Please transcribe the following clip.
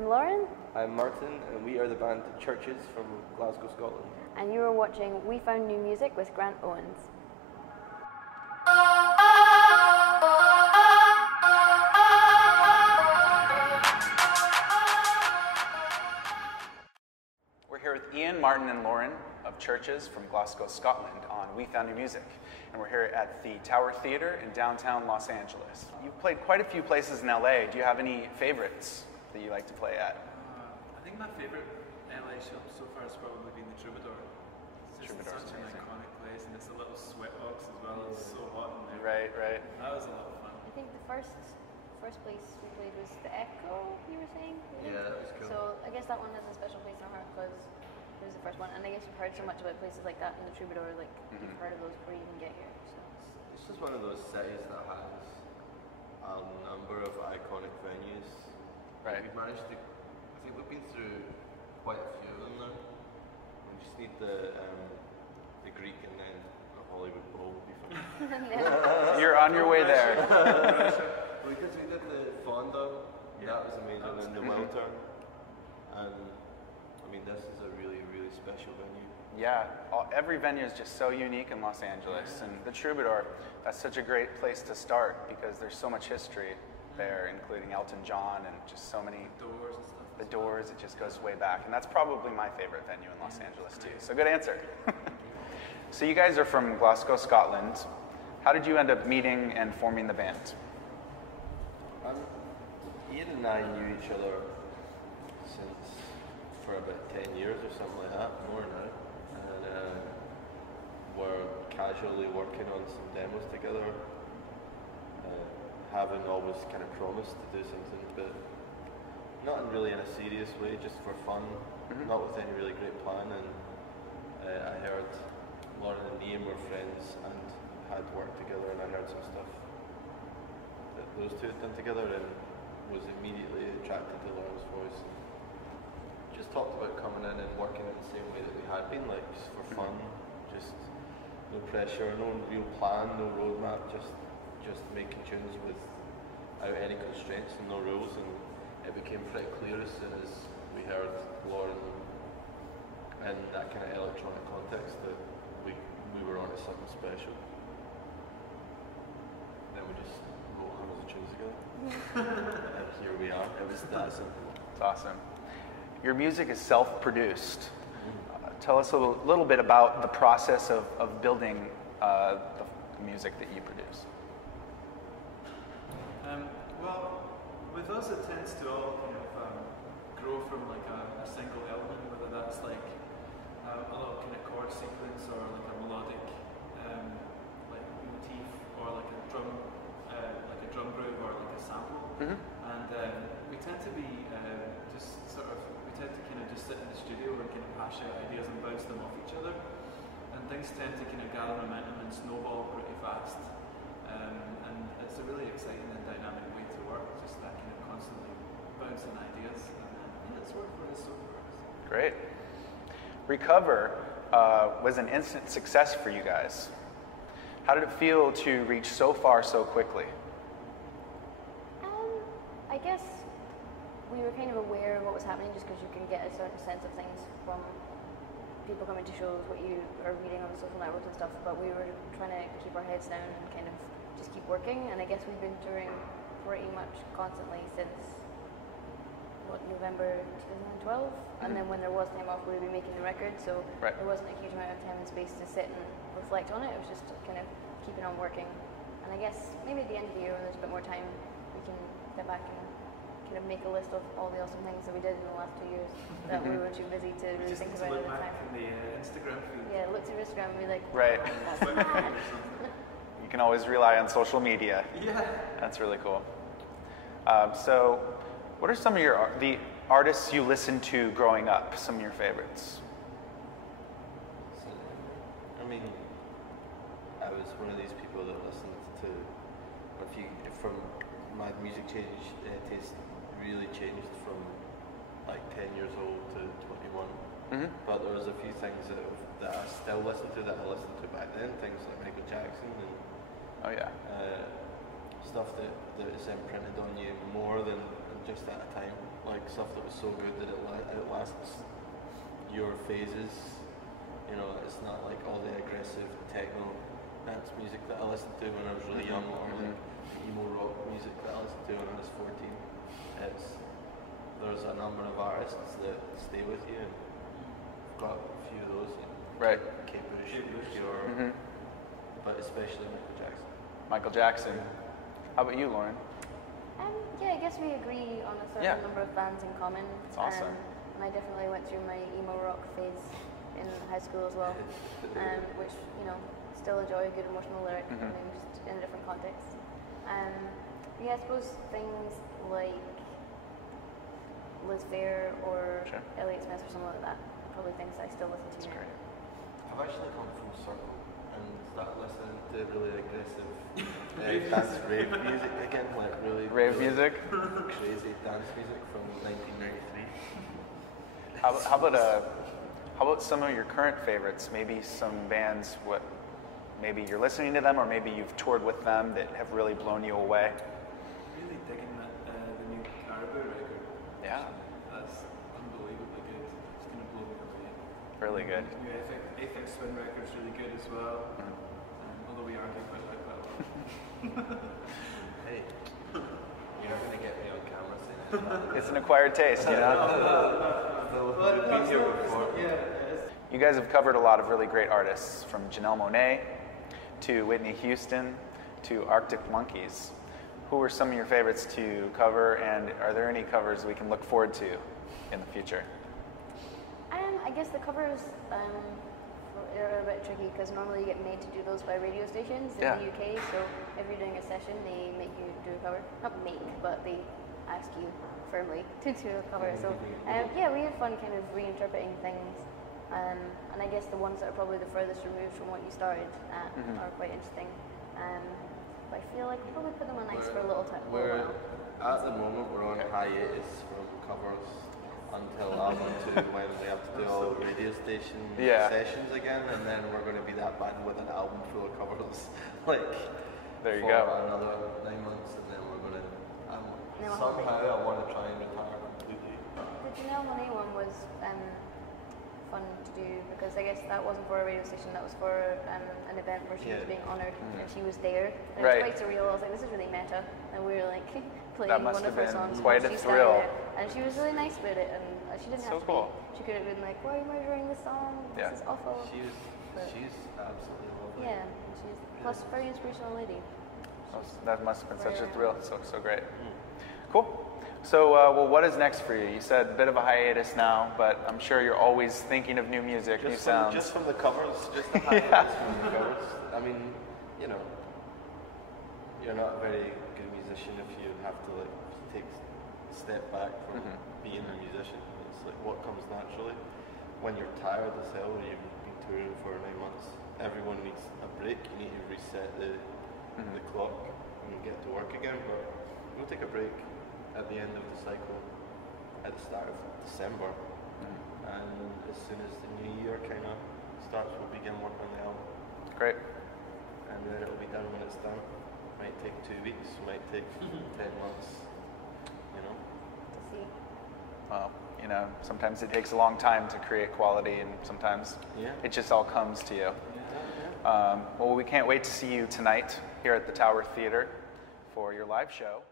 I'm Lauren. I'm Martin, and we are the band Chvrches from Glasgow, Scotland. And you are watching We Found New Music with Grant Owens. We're here with Ian, Martin, and Lauren of Chvrches from Glasgow, Scotland on We Found New Music. And we're here at the Tower Theatre in downtown Los Angeles. You've played quite a few places in LA. Do you have any favorites that you like to play at? I think my favorite LA show so far has probably been the Troubadour. It's just such an iconic place, and it's a little sweatbox as well. It's so hot in there. Right, right. That was a lot of fun. I think the first place we played was the Echo, you were saying? Yeah, that was cool. So I guess that one has a special place in our heart because it was the first one. And I guess you've heard so much about places like that in the Troubadour, like you've heard of those before you even get here. So It's just one of those cities that has a number of iconic venues. Right. We've managed to, I think we've been through quite a few of them now. We just need the Greek and then the Hollywood Bowl will be fine. You're on your way there. Because we did the Fonda, that was amazing, that was and the Welter. And I mean, this is a really, really special venue. Yeah, every venue is just so unique in Los Angeles. And the Troubadour, that's such a great place to start because there's so much history there, including Elton John and just so many Doors and stuff. the Doors. It just goes way back, and that's probably my favorite venue in Los Angeles too. So good answer. So you guys are from Glasgow, Scotland. How did you end up meeting and forming the band? Ian and I knew each other for about 10 years or something like that, more now. And we're casually working on some demos together, having always kind of promised to do something, but not really in a serious way, just for fun, not with any really great plan. And I heard Lauren and Ian were friends and had worked together, and I heard some stuff that those two had done together and was immediately attracted to Lauren's voice. Just talked about coming in and working in the same way that we had been, like just for fun, just no pressure, no real plan, no roadmap, just making tunes without any constraints and no rules. And it became pretty clear as soon as we heard Lauren in that kind of electronic context that we were onto something special. Then we just wrote hundreds of tunes together. And here we are. It was that simple. It's awesome. Your music is self-produced. Tell us a little bit about the process of building the music that you produce. Well, with us it tends to all kind of grow from like a single element, whether that's like a little kind of chord sequence or like a melodic like motif or like a drum groove or like a sample. And we tend to be we tend to kind of just sit in the studio and kind of hash out ideas and bounce them off each other. And things tend to kind of gather momentum and snowball pretty fast. And it's a really exciting and dynamic way to work, just that kind of constantly bouncing ideas. And it's worked for us so far. Great. Recover was an instant success for you guys. How did it feel to reach so far so quickly? I guess we were kind of aware of what was happening just because you can get a certain sense of things from people coming to shows, what you are reading on the social networks and stuff, but we were trying to keep our heads down and kind of just keep working. And I guess we've been touring pretty much constantly since November 2012, and then when there was time off we would be making the record, so there wasn't a huge amount of time and space to sit and reflect on it. It was just kind of keeping on working. And I guess maybe at the end of the year when there's a bit more time we can get back and kind of make a list of all the awesome things that we did in the last 2 years that we were too busy to really think about at the time. In the Instagram feed. Yeah, look through Instagram and be like, right. That's mad. You can always rely on social media. Yeah. That's really cool. So, what are some of the artists you listened to growing up? Some of your favorites? I mean, I was one of these people that listened to, from my music taste really changed from like 10 years old to 21. But there was a few things that I still listen to that I listened to back then, things like Michael Jackson and stuff that is imprinted on you more than just at a time. Like stuff that was so good that it outlasts your phases. You know, it's not like all the aggressive techno dance music that I listened to when I was really young, or like emo rock music that I listened to when I was 14. There's a number of artists that stay with you, and I've got a few of those. Right. Kate Bush, but especially Michael Jackson. Michael Jackson. How about you, Lauren? Yeah, I guess we agree on a certain number of bands in common. That's awesome. And I definitely went through my emo rock phase in high school as well, which, you know, still enjoy a good emotional lyric, I mean, just in a different context. Yeah, I suppose things like Liz Phair or Elliott Smith or something like that, probably things I still listen to now. I've actually come full circle and started listening to really aggressive dance rave music again, like rave music, crazy dance music from 1993. How about some of your current favorites? Maybe some bands, maybe you're listening to them, or maybe you've toured with them that have really blown you away. Really digging the new Caribou record. Yeah. That's unbelievably good. It's going to blow me away. Really good. The new Aphex Twin record's really good as well. Although we argue quite like that one. Hey, you're not going to get me on camera saying that. It's an acquired taste, you know? We've been here before. You guys have covered a lot of really great artists, from Janelle Monáe to Whitney Houston to Arctic Monkeys. Who are some of your favorites to cover, and are there any covers we can look forward to in the future? I guess the covers are a bit tricky because normally you get made to do those by radio stations in the UK. So if you're doing a session, they make you do a cover. Not make, but they ask you firmly to do a cover. So yeah, we have fun kind of reinterpreting things. And I guess the ones that are probably the furthest removed from what you started at are quite interesting. But I feel like we'll probably put them on ice for a little time. At the moment, we're on hiatus from covers until album 2, when we have to do all the radio station sessions again, and then we're going to be that band with an album full of covers. Like, there you for go. another 9 months, and then we're going to. Somehow I want to try and retire completely. The Janelle Monáe one was fun to do because I guess that wasn't for a radio station, that was for an event where she was being honoured and she was there. And it was quite surreal. I was like, this is really meta. And we were like playing one of her songs. Quite a thrill. And she was really nice with it, and she didn't have to be. She could have been like, why are you murdering this song? This is awful. She's absolutely lovely. Yeah, she's plus very inspirational lady. That must have been such a thrill. So great. Cool. So, well, what is next for you? You said a bit of a hiatus now, but I'm sure you're always thinking of new music, new sounds. Just from the covers, just the hiatus from the covers. I mean, you know, you're not a very good musician if you have to like take a step back from being a musician. It's like what comes naturally. When you're tired as hell, when you've been touring for 9 months, everyone needs a break. You need to reset the clock and get to work again. But we'll take a break at the end of the cycle, at the start of December, and as soon as the new year kind of starts, we'll begin work on the album. Great. And then it'll be done when it's done. Might take 2 weeks, might take 10 months, you know. To see. Well, you know, sometimes it takes a long time to create quality, and sometimes it just all comes to you. Well, we can't wait to see you tonight here at the Tower Theater for your live show.